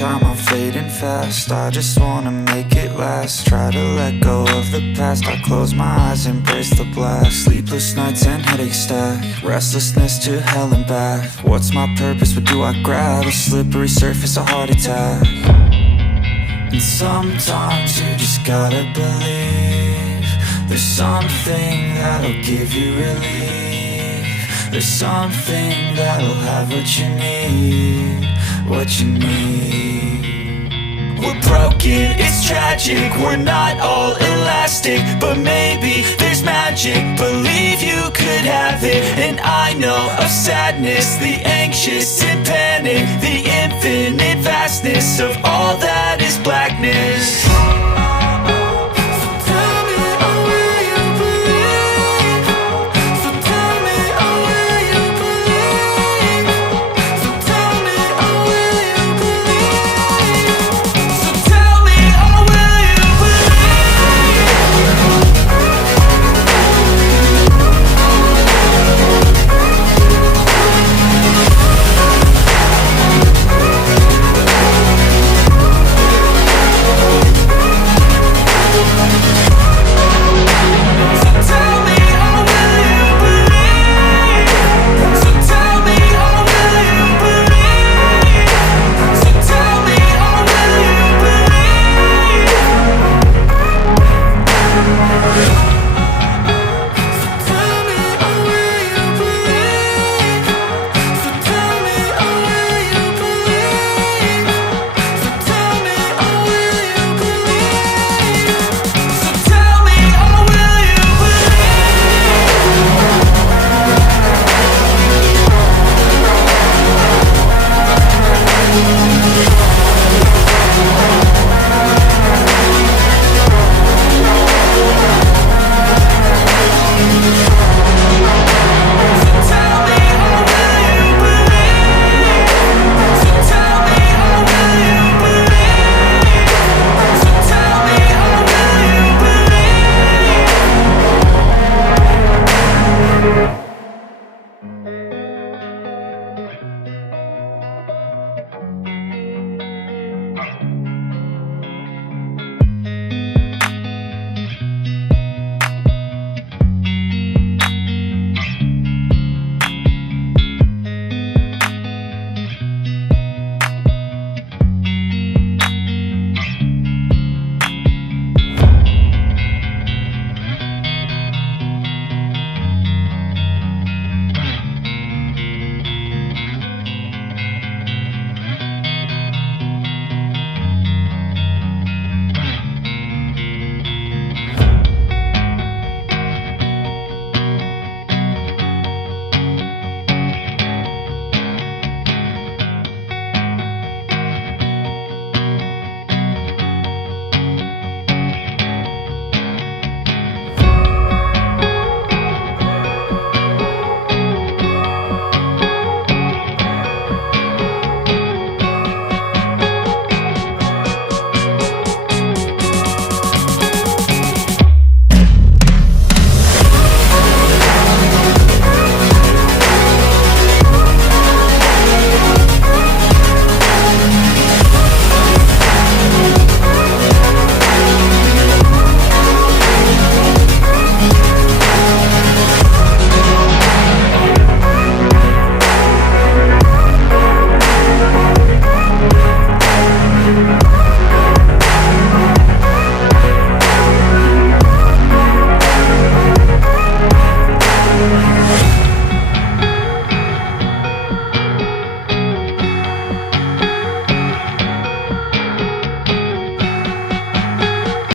time, I'm fading fast. I just wanna make it last. Try to let go of the past. I close my eyes, embrace the blast. Sleepless nights and headache stack. Restlessness to hell and back. What's my purpose, what do I grab? A slippery surface, a heart attack. And sometimes you just gotta believe there's something that'll give you relief. There's something that'll have what you need, what you need. We're broken, it's tragic, we're not all elastic, but maybe there's magic. Believe you could have it. And I know of sadness, the anxious and panic, the infinite vastness of all that is blackness.